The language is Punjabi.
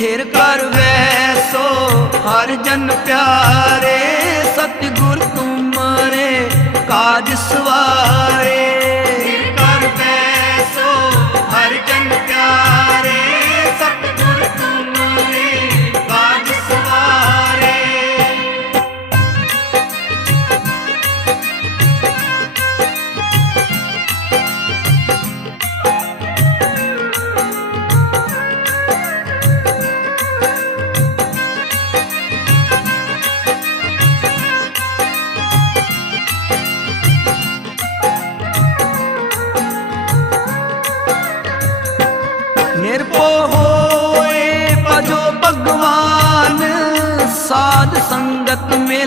ਥਿਰ ਕਰ ਵੈਸੋ ਹਰ ਜਨ ਪਿਆਰੇ ਸਤਿਗੁਰ ਤੁਮਰੇ ਕਾਜ ਸਵਾਰ। ਨਿਰਭਉ ਹੋਏ ਭਜੋ ਭਗਵਾਨ ਸਾਧ ਸੰਗਤ ਮਿਲ